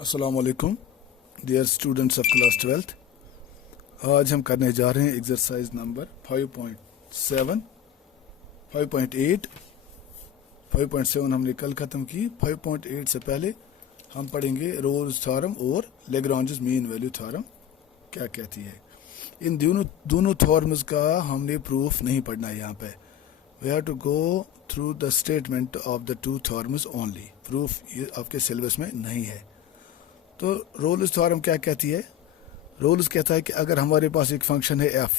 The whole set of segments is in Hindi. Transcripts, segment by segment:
अस्सलाम वालेकुम dear students of class 12th। आज हम करने जा रहे हैं एक्सरसाइज नंबर 5.7 5.8 5.7 हमने कल ख़त्म की। 5.8 से पहले हम पढ़ेंगे रोल्स थ्योरम और लेग्रांज मीन वैल्यू थ्योरम क्या कहती है। इन दोनों थ्योरम्स का हमने प्रूफ नहीं पढ़ना है। यहाँ पे we have to go through the statement of the two theorems only. Proof ये आपके सिलेबस में नहीं है। तो रोल्स थ्योरम क्या कहती है? रोल्स कहता है कि अगर हमारे पास एक फंक्शन है f,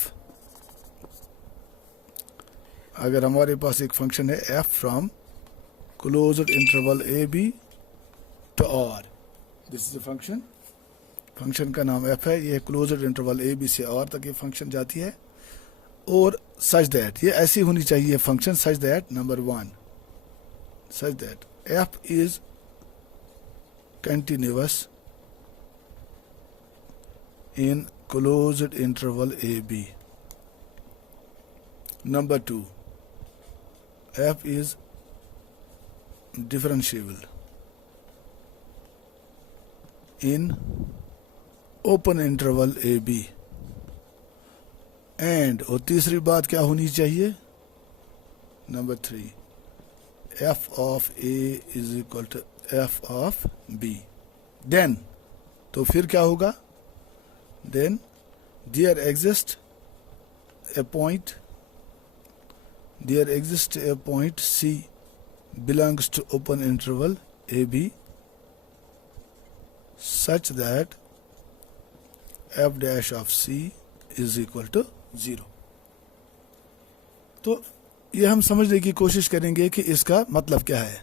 अगर हमारे पास एक फंक्शन है f from closed interval a b to r, this is a function का नाम f है। ये क्लोज्ड इंटरवल a b से r तक ये फंक्शन जाती है और सच दैट ये ऐसी होनी चाहिए function such that number 1 such that f is continuous in closed interval AB. Number 2, f is differentiable in open interval AB. And और तीसरी बात क्या होनी चाहिए? Number 3, f of A is equal to f of B. Then तो फिर क्या होगा? Then there exists a point C belongs to open interval AB such that f dash of C is equal to 0. तो ये हम समझने की कोशिश करेंगे कि इसका मतलब क्या है।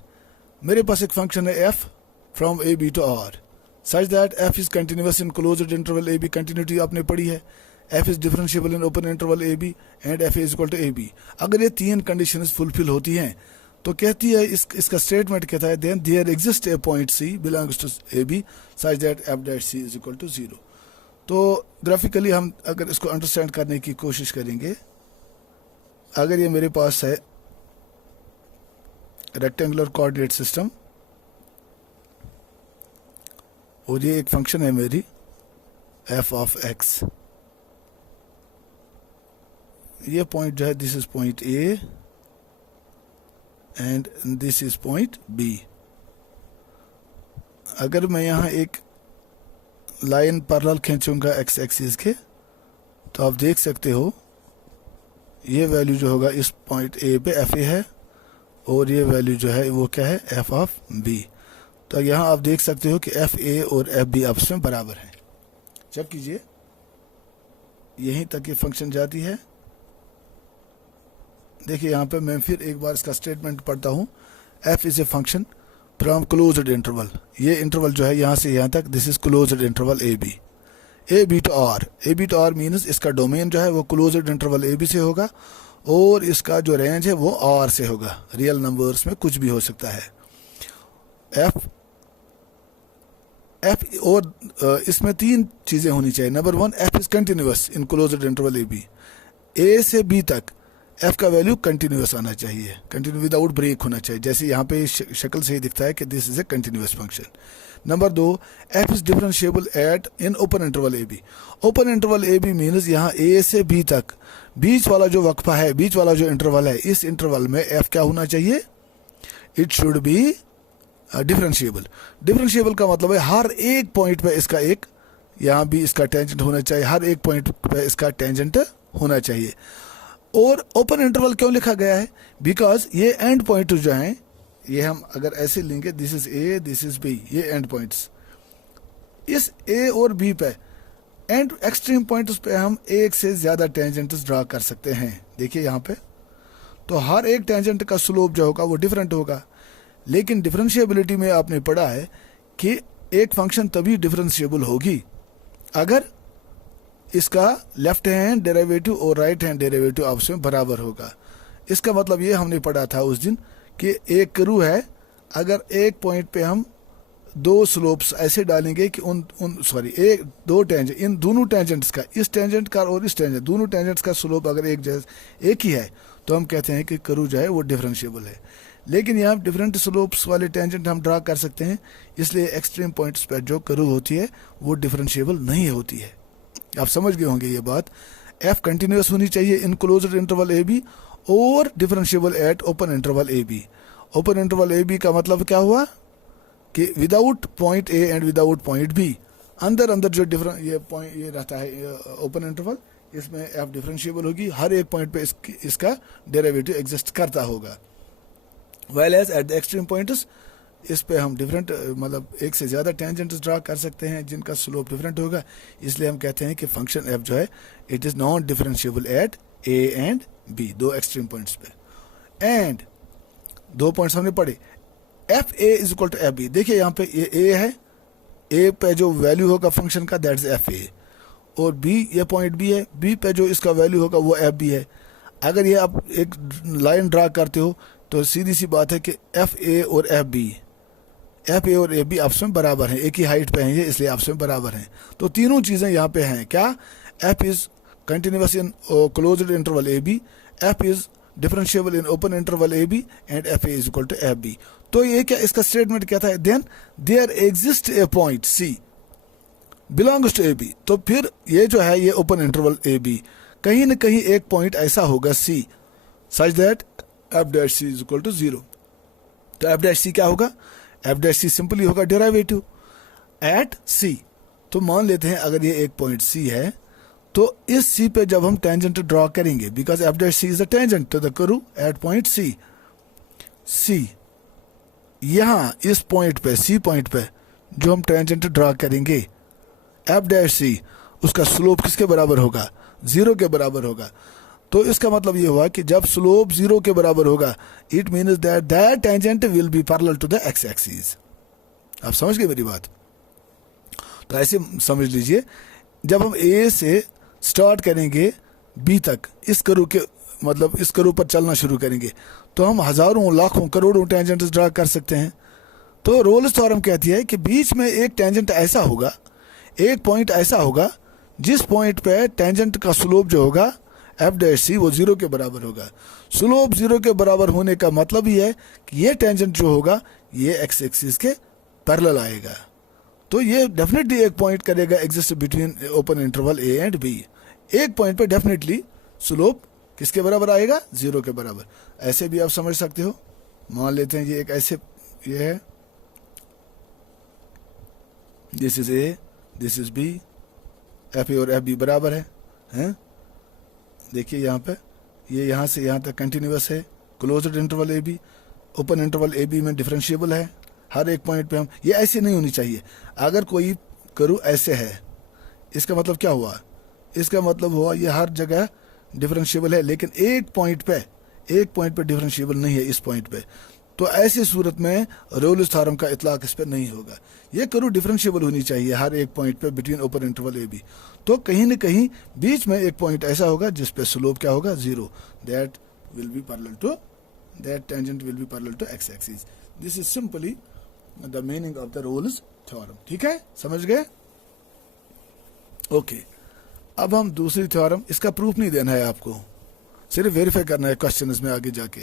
मेरे पास एक फंक्शन है f from AB to R such that f is continuous in closed interval AB. Continuity आपने पढ़ी है। f is differentiable in open interval AB and f is equal to AB. अगर ये तीन कंडीशंस फुलफिल होती हैं तो कहती है इसका स्टेटमेंट कहता है then there exists a point C belongs to AB such that f dash C is equal to 0. तो ग्राफिकली हम अगर इसको अंडरस्टैंड करने की कोशिश करेंगे, अगर ये मेरे पास है रेक्टेंगुलर कोऑर्डिनेट सिस्टम और ये एक फंक्शन है मेरी f ऑफ x, ये पॉइंट जो है this is point A and this is point B। अगर मैं यहाँ एक लाइन पैरेलल खींचूंगा x एक्सिस के तो आप देख सकते हो ये वैल्यू जो होगा इस पॉइंट A पे fa है और ये वैल्यू जो है वो क्या है f ऑफ B। तो यहाँ आप देख सकते हो कि एफ ए और एफ बी आपस में बराबर हैं। चेक कीजिए, यहीं तक ये फंक्शन जाती है। देखिए यहाँ पे मैं फिर एक बार इसका स्टेटमेंट पढ़ता हूँ। F is a function from closed interval, ये इंटरवल जो है यहाँ से यहाँ तक this is closed interval a b to r. A b to r means इसका डोमेन जो है वो क्लोज्ड इंटरवल ए बी से होगा और इसका जो रेंज है वो आर से होगा। रियल नंबर्स में कुछ भी हो सकता है। एफ और इसमें तीन चीज़ें होनी चाहिए। Number 1, f is continuous in closed interval a b. A से बी तक एफ का वैल्यू कंटिन्यूअस आना चाहिए, कंटिन्यू विदाउट ब्रेक होना चाहिए। जैसे यहाँ पे शक्ल से ही दिखता है कि this is a continuous function. Number 2, f is differentiable at in open interval a b. Open interval a b means यहाँ ए से बी तक बीच वाला जो वक्फा है, बीच वाला जो इंटरवल है, इस इंटरवल में एफ क्या होना चाहिए? इट शुड बी डिफरेंशिएबल का मतलब है हर एक पॉइंट पे इसका एक, यहाँ भी इसका टेंजेंट होना चाहिए, हर एक पॉइंट पे इसका टेंजेंट होना चाहिए। और ओपन इंटरवल क्यों लिखा गया है? बिकॉज ये एंड पॉइंट जो हैं, ये हम अगर ऐसे लेंगे this is a this is b, ये एंड पॉइंट्स, इस ए और बी पे एंड एक्सट्रीम पॉइंट पे हम एक से ज़्यादा टेंजेंट्स ड्रा कर सकते हैं। देखिए यहाँ पे तो हर एक टेंजेंट का स्लोप जो होगा वो डिफरेंट होगा। लेकिन डिफरेंशिएबिलिटी में आपने पढ़ा है कि एक फंक्शन तभी डिफरेंशिएबल होगी अगर इसका लेफ्ट हैंड डेरिवेटिव और राइट हैंड डेरिवेटिव आपस में बराबर होगा। इसका मतलब ये हमने पढ़ा था उस दिन कि एक कर्व है, अगर एक पॉइंट पे हम दो स्लोप्स ऐसे डालेंगे कि दो टेंजेंट, इन दोनों टेंजेंट्स का, इस टेंजेंट का और इस टेंजेंट, दोनों टेंजेंट्स का स्लोप अगर एक ही है तो हम कहते हैं कि कर्व जो है वो डिफरेंशिएबल है। लेकिन यहाँ डिफरेंट स्लोप्स वाले टेंजेंट हम ड्रा कर सकते हैं, इसलिए एक्सट्रीम पॉइंट्स पर जो कर्व होती है वो डिफरेंशिएबल नहीं होती है। आप समझ गए होंगे ये बात। एफ कंटिन्यूस होनी चाहिए in closed interval a b और differentiable at open interval a b. Open interval a b का मतलब क्या हुआ कि without point a and without point b, अंदर अंदर जो डिफरेंट ये पॉइंट ये रहता है ओपन इंटरवल, इसमें एफ डिफरेंशिएबल होगी, हर एक पॉइंट पे इसका डेरिवेटिव एग्जिस्ट करता होगा। Well as at the extreme points, इस पे हम डिफरेंट मतलब एक से ज़्यादा टेंजेंट्स ड्रा कर सकते हैं जिनका स्लोप डिफरेंट होगा, इसलिए हम कहते हैं कि फंक्शन एफ जो है it is non differentiable at a and b, दो एक्सट्रीम पॉइंट्स पे। एंड दो पॉइंट्स हमने पढ़े, f a is equal to f b. देखिए यहाँ पे ये ए है, ए पे जो वैल्यू होगा फंक्शन का दैट इज एफ ए, और बी ये पॉइंट बी है, बी पे जो इसका वैल्यू होगा वो एफ बी है। अगर ये आप एक लाइन ड्रा करते हो तो सीधी सी बात है कि एफ ए और एफ ए और एफ बी आपस में बराबर हैं, एक ही हाइट पे हैं ये, इसलिए आपस में बराबर हैं। तो तीनों चीज़ें यहाँ पे हैं। क्या? F is continuous in closed interval a b, f is differentiable in open interval a b, and f a is equal to f b. तो ये क्या इसका स्टेटमेंट क्या था? Then there exist a point c belongs to a b. तो फिर ये जो है ये ओपन इंटरवल ए बी, कहीं ना कहीं एक पॉइंट ऐसा होगा c such that f dash c is equal to 0। तो एफ डैश सी क्या होगा? एफ डैश सी सिंपली होगा डेरिवेटिव एट सी। तो मान लेते हैं अगर ये एक पॉइंट सी है, तो इस सी पे जब हम टेंजेंट ड्रॉ करेंगे, because f dash c is a tangent to the curve at point c, c यहाँ इस पॉइंट पे सी पॉइंट पे जो हम टेंजेंट ड्रॉ करेंगे एफ डैश सी, उसका स्लोप किसके बराबर होगा? 0 के बराबर होगा। तो इसका मतलब ये हुआ कि जब स्लोप 0 के बराबर होगा, it means that that tangent will be parallel to the x axis. आप समझ गए मेरी बात? तो ऐसे समझ लीजिए, जब हम ए से स्टार्ट करेंगे बी तक, इस कर्व के मतलब इस कर्व पर चलना शुरू करेंगे, तो हम हजारों लाखों करोड़ों टेंजेंट्स ड्रा कर सकते हैं। तो रोल्स थ्योरम कहती है कि बीच में एक टेंजेंट ऐसा होगा, एक पॉइंट ऐसा होगा जिस पॉइंट पे टेंजेंट का स्लोप जो होगा एफ डैश सी वो 0 के बराबर होगा। स्लोप 0 के बराबर होने का मतलब ही है कि ये टेंजेंट जो होगा ये एक्स एक्सिस के पैरेलल आएगा। तो ये डेफिनेटली एक पॉइंट करेगा exist between open interval a and b. एक पॉइंट पे डेफिनेटली स्लोप किसके बराबर आएगा? 0 के बराबर। ऐसे भी आप समझ सकते हो। मान लेते हैं ये एक ऐसे ये है, this is a, this is b, f a और एफ बी बराबर है? देखिए यहाँ पे ये यहाँ से यहाँ तक कंटिन्यूस है, closed interval a b, open interval a b में डिफरेंशिएबल है। हर एक पॉइंट पे हम ये ऐसे नहीं होनी चाहिए। अगर कोई कर्व ऐसे है, इसका मतलब क्या हुआ? इसका मतलब हुआ ये हर जगह डिफरेंशिएबल है, लेकिन एक पॉइंट पे डिफरेंशिएबल नहीं है इस पॉइंट पे। तो ऐसी सूरत में रोल्स थ्योरम का इतलाक इस पर नहीं होगा। ये कर्व डिफरेंशिएबल होनी चाहिए हर एक पॉइंट पे between open interval a b. तो कहीं न कहीं बीच में एक पॉइंट ऐसा होगा जिस पे स्लोप क्या होगा? 0। That will be parallel to, that tangent will be parallel to x axis. This is simply the meaning of the Rolle's theorem. ठीक है, समझ गए? ओके, अब हम दूसरी थ्योरम, इसका प्रूफ नहीं देना है आपको, सिर्फ वेरीफाई करना है क्वेश्चन में आगे जाके।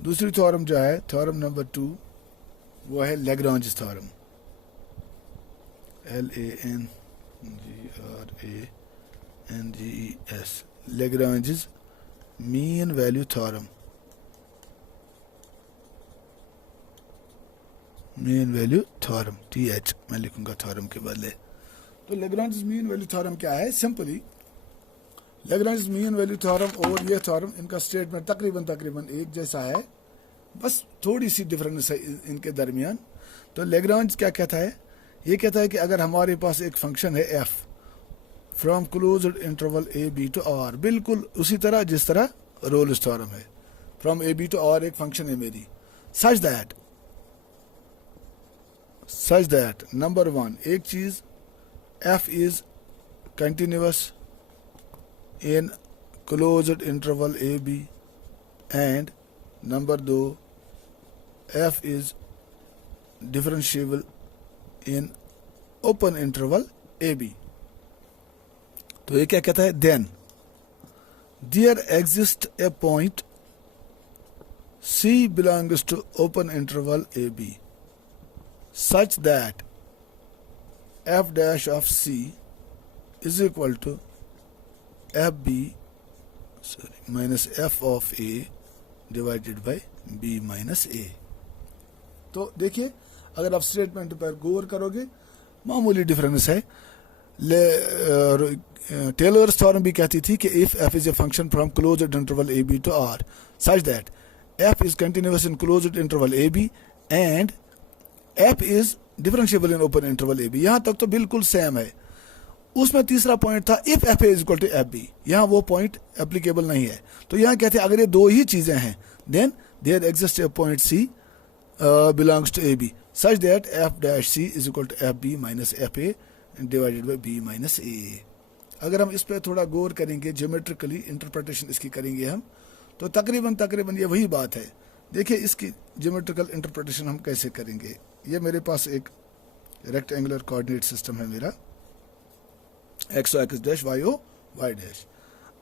दूसरी थ्योरम जो है, थ्योरम नंबर 2, वो है Lagrange theorem, LANGRANGES, Lagrange mean value theorem. Mean value theorem, TH मैं लिखूंगा थ्योरम के बदले। तो लैग्रांज मीन वैल्यू थ्योरम क्या है? Simply Lagrange mean value theorem और ये थ्योरम, इनका स्टेटमेंट तकरीबन एक जैसा है, बस थोड़ी सी डिफरेंस है इनके दरमियान। तो लैग्रांज क्या कहता है? ये कहता है कि अगर हमारे पास एक फंक्शन है f from closed interval a b to r, बिल्कुल उसी तरह जिस तरह रोल्स थ्योरम है, from a b to r एक फंक्शन है मेरी, सच दैट नंबर 1 एक चीज f is continuous in closed interval AB, and number 2 f is differentiable in open interval AB। तो ये क्या कहता है? then there exists a point C belongs to open interval AB such that f dash of C is equal to FB minus f of A divided by B minus A। तो देखिए अगर आप स्टेटमेंट पर गौर करोगे मामूली डिफरेंस है। टेलर्स थ्योरम भी कहती थी कि if f is a function from closed interval a b to r such that f is continuous in closed interval a b and f is differentiable in open interval a b. यहाँ तक तो बिल्कुल सेम है। उसमें तीसरा पॉइंट था if f a is equal to f b, यहाँ वो पॉइंट एप्लीकेबल नहीं है। तो यहाँ कहते हैं अगर ये दो ही चीजें हैं then there exist a point c belongs to AB such that f dash C is equal to FB minus FA divided by B minus A। अगर हम इस पर थोड़ा गौर करेंगे, ज्योमेट्रिकली इंटरप्रिटेशन इसकी करेंगे हम, तो तकरीबन ये वही बात है। देखिए इसकी ज्योमेट्रिकल इंटरप्रिटेशन हम कैसे करेंगे। ये मेरे पास एक रेक्टेंगुलर कोऑर्डिनेट सिस्टम है मेरा, x O x dash y O y dash.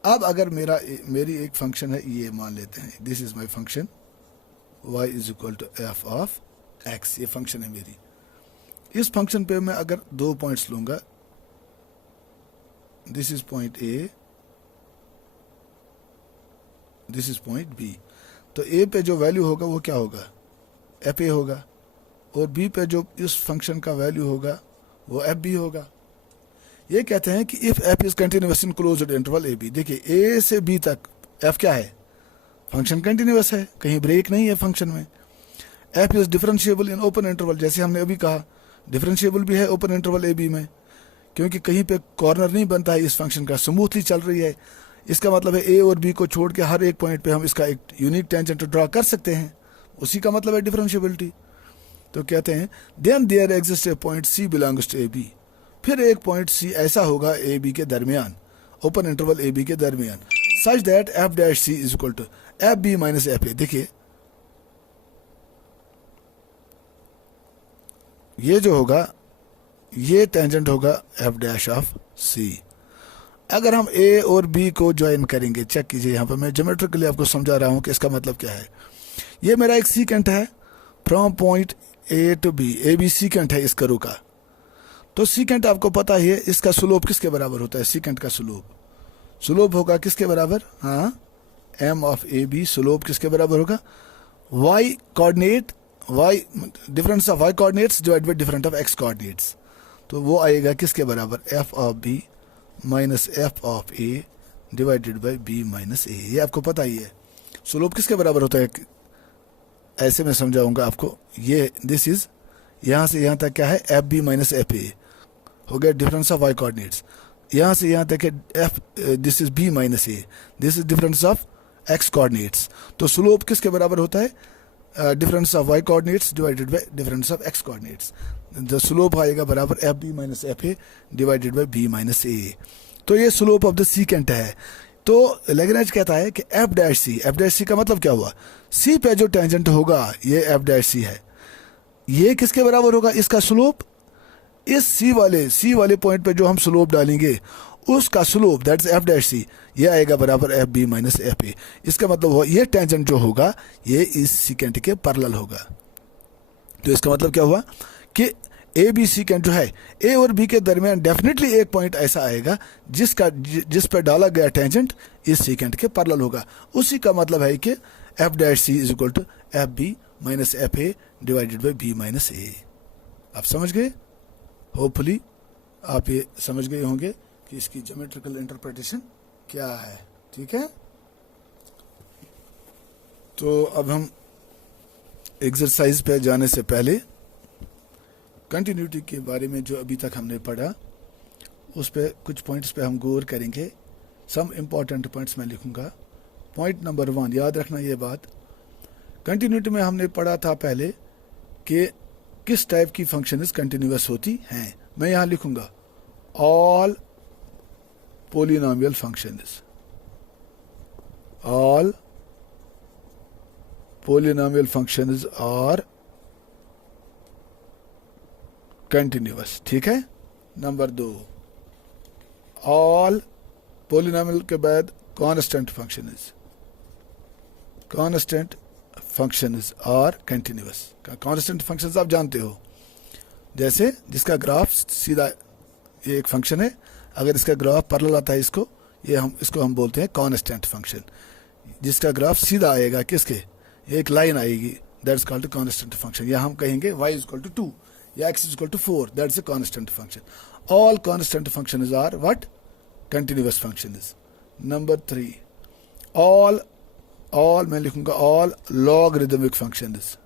अब अगर मेरी एक फंक्शन है ये मान लेते हैं, this is my function y is equal to f of x, ये फंक्शन है मेरी। इस फंक्शन पे मैं अगर दो पॉइंट्स लूंगा, this is point a, this is point b, तो a पे जो वैल्यू होगा वो क्या होगा, एफ ए होगा, और b पे जो इस फंक्शन का वैल्यू होगा वो एफ बी होगा। ये कहते हैं कि if f is continuous in closed interval a b. देखिए a से b तक f क्या है, फंक्शन कंटिन्यूअस है, कहीं ब्रेक नहीं है फंक्शन में। f is differentiable in open interval, जैसे हमने अभी कहा डिफरेंशिएबल भी है ओपन इंटरवल ए बी में, क्योंकि कहीं पे कॉर्नर नहीं बनता है इस फंक्शन का, स्मूथली चल रही है। इसका मतलब है ए और बी को छोड़ के हर एक पॉइंट पे हम इसका एक यूनिक टेंजेंट ड्रा कर सकते हैं, उसी का मतलब है डिफरेंशिएबिलिटी। तो कहते हैं then there exist a point c belongs to a b, फिर एक पॉइंट सी ऐसा होगा ए बी के दरमियान, ओपन इंटरवल ए बी के दरमियान, such that f dash c is equal to f b minus f a. देखिए ये जो होगा ये टेंजेंट होगा एफ डैश ऑफ सी। अगर हम ए और बी को ज्वाइन करेंगे, चेक कीजिए, यहाँ पर मैं ज्योमेट्रिकली आपको समझा रहा हूँ कि इसका मतलब क्या है। ये मेरा एक सीकेंट है from point a to b, a b secant है इस करू का। तो सीकेंट आपको पता ही है इसका स्लोप किसके बराबर होता है, सीकेंट का स्लोप होगा किसके बराबर, हाँ m of a b. Slope किसके बराबर होगा, y coordinate, y difference of y coordinates divide by difference of x coordinates. तो वो आएगा किसके बराबर, f of b minus f of a divided by b minus a. ये आपको पता ही है। स्लोप किसके बराबर होता है, ऐसे मैं समझाऊंगा आपको। ये दिस इज यहाँ से यहाँ तक क्या है, f b minus f a हो गया डिफरेंस ऑफ वाई कोऑर्डिनेट्स। यहाँ से यहाँ तक है f, this is b minus a, this is difference of x coordinates. तो स्लोप किसके बराबर होता है, difference of y coordinates divided by difference of x coordinates. The slope आएगा बराबर f b minus f a divided by b minus a. तो ये स्लोप ऑफ द सीकेंट है। तो लैग्रेंज कहता है कि एफ डैश सी का मतलब क्या हुआ, सी पे जो टेंजेंट होगा ये एफ डैश सी है, ये किसके बराबर होगा, इसका स्लोप। इस सी वाले पॉइंट पे जो हम स्लोप डालेंगे उसका slope that is f dash c, ये आएगा बराबर f b minus f a. इसका मतलब हुआ ये टेंजेंट जो होगा ये इस सीकेंट के पैरेलल होगा। तो इसका मतलब क्या हुआ कि ए बी सीकेंट जो है ए और बी के दरमियान डेफिनेटली एक पॉइंट ऐसा आएगा जिस पर डाला गया टेंजेंट इस सीकेंट के पैरेलल होगा। उसी का मतलब है कि f dash c is equal to f b minus f a divided by b minus a. आप समझ गए, होपफुली आप ये समझ गए होंगे कि इसकी ज्योमेट्रिकल इंटरप्रिटेशन क्या है। ठीक है, तो अब हम एक्सरसाइज पे जाने से पहले कंटिन्यूटी के बारे में जो अभी तक हमने पढ़ा उस पे कुछ पॉइंट्स पे हम गौर करेंगे। सम इम्पॉर्टेंट पॉइंट्स मैं लिखूंगा। पॉइंट नंबर 1, याद रखना ये बात, कंटिन्यूटी में हमने पढ़ा था पहले कि किस टाइप की फंक्शंस कंटिन्यूअस होती हैं। मैं यहाँ लिखूंगा all polynomial functions, all polynomial functions are continuous. ठीक है, नंबर 2, ऑल पोलिनोमियल के बाद constant functions, constant functions are continuous. Constant functions आप जानते हो, जैसे जिसका ग्राफ सीधा, ये एक फंक्शन है, अगर इसका ग्राफ पैरेलल आता है इसको हम बोलते हैं कांस्टेंट फंक्शन. जिसका ग्राफ सीधा आएगा किसके, एक लाइन आएगी, दैट्स कॉल्ड कांस्टेंट फंक्शन. या हम कहेंगे y = 2 या x = 4, that's a constant function. All constant functions are what, continuous functions. Number 3, all मैं लिखूंगा all logarithmic functions.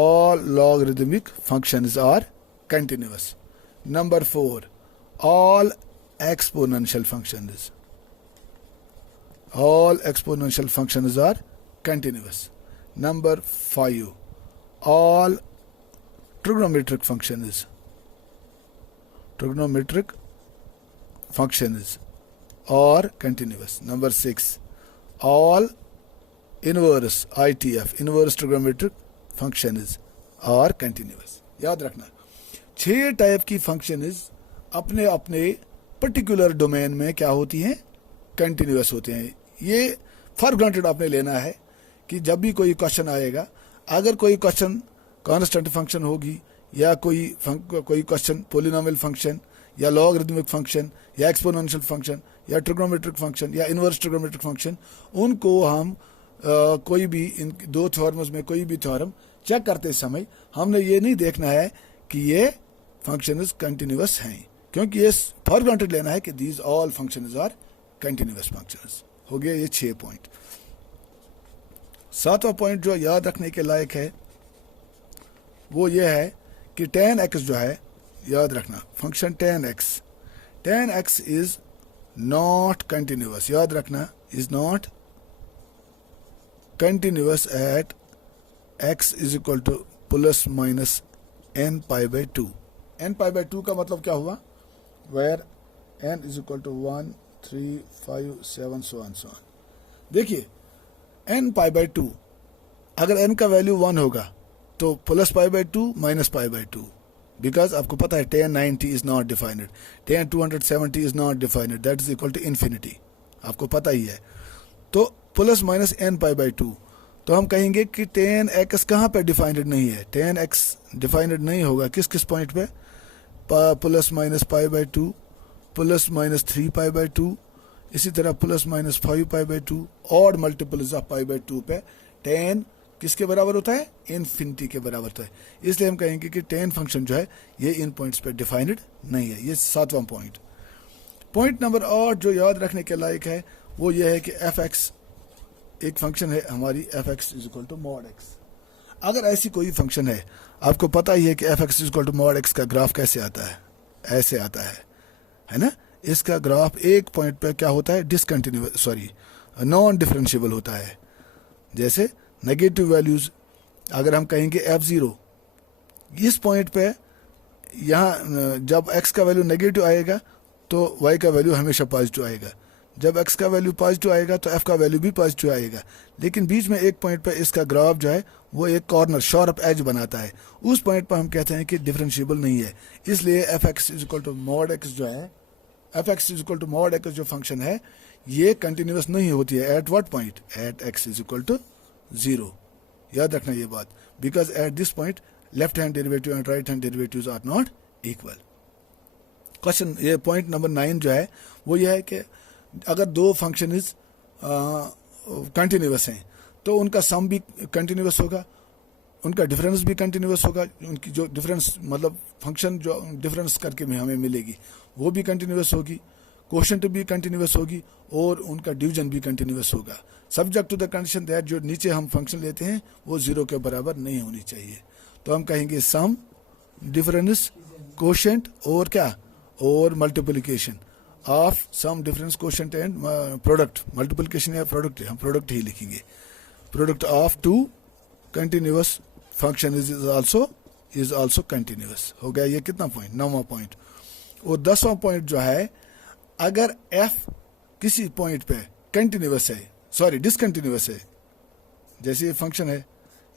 All logarithmic functions are continuous. Number 4, all exponential functions. All exponential functions are continuous. Number 5, all trigonometric functions. Trigonometric functions are continuous. Number 6, all inverse ITF, inverse trigonometric functions are continuous. याद रखना 6 टाइप की फंक्शंस अपने अपने पर्टिकुलर डोमेन में क्या होती हैं, कंटिन्यूअस होते हैं. ये फॉर ग्रांटेड आपने लेना है कि जब भी कोई क्वेश्चन आएगा, अगर कोई क्वेश्चन कांस्टेंट फंक्शन होगी या कोई क्वेश्चन पोलिनोमियल फंक्शन या लॉगरिदमिक फंक्शन या एक्सपोनेंशियल फंक्शन या ट्रिग्नोमेट्रिक फंक्शन या इनवर्स ट्रिग्नोमेट्रिक फंक्शन, उनको हम कोई भी इन 2 थ्योरम्स में कोई भी थ्योरम चेक करते समय हमने ये नहीं देखना है कि ये फंक्शंस कंटिन्यूअस हैं, क्योंकि ये फॉर ग्रांटेड लेना है कि these all functions are continuous functions. हो गया ये 6 पॉइंट. 7वां पॉइंट जो याद रखने के लायक है वो ये है कि tan x जो है, याद रखना function tan x is not continuous. याद रखना is not continuous at x is equal to plus minus n pi by 2. n pi by 2 का मतलब क्या हुआ, where n is equal to 1, 3, 5, 7 so on. देखिए n pi by 2, अगर n का वैल्यू 1 होगा तो plus pi by 2 minus pi by 2, because आपको पता है tan 90 is not defined, tan 270 is not defined, that is equal to infinity, आपको पता ही है. तो plus minus n pi by 2, तो हम कहेंगे कि tan x कहाँ पे डिफाइंड नहीं है, tan x डिफाइंड नहीं होगा किस पॉइंट पे, plus minus pi by 2, plus minus 3 pi by 2, इसी तरह प्लस माइनस 5 pi by 2, और मल्टीपल्स ऑफ pi by 2 पे tan किसके बराबर होता है, इन्फिनिटी के बराबर होता है. इसलिए हम कहेंगे कि tan फंक्शन जो है ये इन पॉइंट्स पे डिफाइंड नहीं है. ये 7वां पॉइंट. पॉइंट नंबर 8 जो याद रखने के लायक है वो ये है कि fx एक फंक्शन है हमारी, fx is equal to mod x. अगर ऐसी कोई फंक्शन है, आपको पता ही है कि fx is equal to mod x का ग्राफ कैसे आता है, ऐसे आता है ना. इसका ग्राफ एक पॉइंट पे क्या होता है, डिसकंटिन्यूअस, नॉन डिफरेंशिएबल होता है. जैसे नेगेटिव वैल्यूज, अगर हम कहेंगे f0, इस पॉइंट पे यहाँ जब x का वैल्यू नेगेटिव आएगा तो y का वैल्यू हमेशा पॉजिटिव आएगा, जब x का वैल्यू पॉजिटिव आएगा तो f का वैल्यू भी पॉजिटिव आएगा. लेकिन बीच में एक पॉइंट पर इसका ग्राफ जो है वो एक कॉर्नर शार्प एज बनाता है, उस पॉइंट पर हम कहते हैं कि डिफरेंशिएबल नहीं है. इसलिए fx is equal to mod x जो है, fx is equal to mod x जो फंक्शन है ये कंटिन्यूअस नहीं होती है. At what point, at x is equal to 0. याद रखना ये बात, because at this point left hand derivative and right hand derivatives are not equal. Question ये पॉइंट नंबर 9 जो है वो ये है कि अगर 2 फंक्शन कंटिन्यूअस हैं तो उनका सम भी कंटिन्यूअस होगा, उनका डिफरेंस भी कंटिन्यूअस होगा, उनकी जो डिफरेंस मतलब फंक्शन जो डिफरेंस करके हमें मिलेगी वो भी कंटिन्यूअस होगी, कोशेंट भी कंटिन्यूअस होगी और उनका डिवीजन भी कंटिन्यूअस होगा, subject to the condition that जो नीचे हम फंक्शन लेते हैं वो 0 के बराबर नहीं होनी चाहिए. तो हम कहेंगे सम, डिफरेंस, कोशेंट और क्या, और multiplication of sum, difference, quotient and product. Multiplication या प्रोडक्ट, हम प्रोडक्ट ही लिखेंगे. Product of 2 continuous function is also continuous. हो गया ये कितना पॉइंट, 9वां पॉइंट. और 10वां पॉइंट जो है, अगर f किसी पॉइंट पे कंटिन्यूअस है, डिसकंटिन्यूअस है, जैसे ये फंक्शन है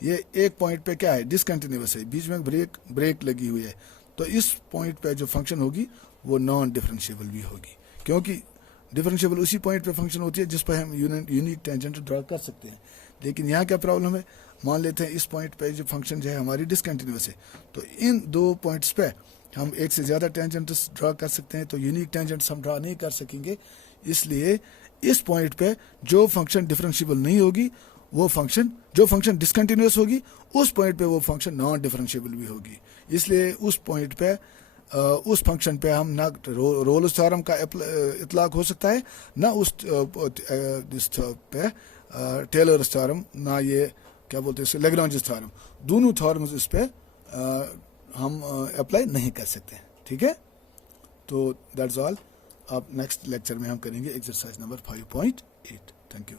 ये एक पॉइंट पे क्या है, डिसकंटिन्यूअस है, बीच में ब्रेक लगी हुई है, तो इस पॉइंट पे जो फंक्शन होगी वो नॉन डिफरेंशिएबल भी होगी, क्योंकि डिफरेंशिएबल उसी पॉइंट पे फंक्शन होती है जिस पर हम यूनिक टेंजेंट ड्रा कर सकते हैं. लेकिन यहाँ क्या प्रॉब्लम है, मान लेते हैं इस पॉइंट पे जो फंक्शन जो है हमारी डिसकंटिन्यूस है, तो इन दो पॉइंट्स पे हम एक से ज़्यादा टेंजेंट्स ड्रा कर सकते हैं, तो यूनिक टेंजेंट्स हम ड्रा नहीं कर सकेंगे। इसलिए इस पॉइंट पे जो फंक्शन डिफरेंशिएबल नहीं होगी, वो फंक्शन जो फंक्शन डिसकंटिन्यूस होगी, उस पॉइंट पे वो फंक्शन नॉन डिफरेंशिएबल भी होगी। इसलिए उस पॉइंट पे उस फंक्शन पे हम ना रोल्स थ्योरम का इतलाक हो सकता है, ना उस पे टेलर्स थ्योरम, ना ये क्या बोलते हैं लैग्रांज थ्योरम, दोनों थ्योरम्स इस पे हम अप्लाई नहीं कर सकते। ठीक है, तो दैट्स ऑल। अब नेक्स्ट लेक्चर में हम करेंगे एक्सरसाइज नंबर 5.8। Thank you.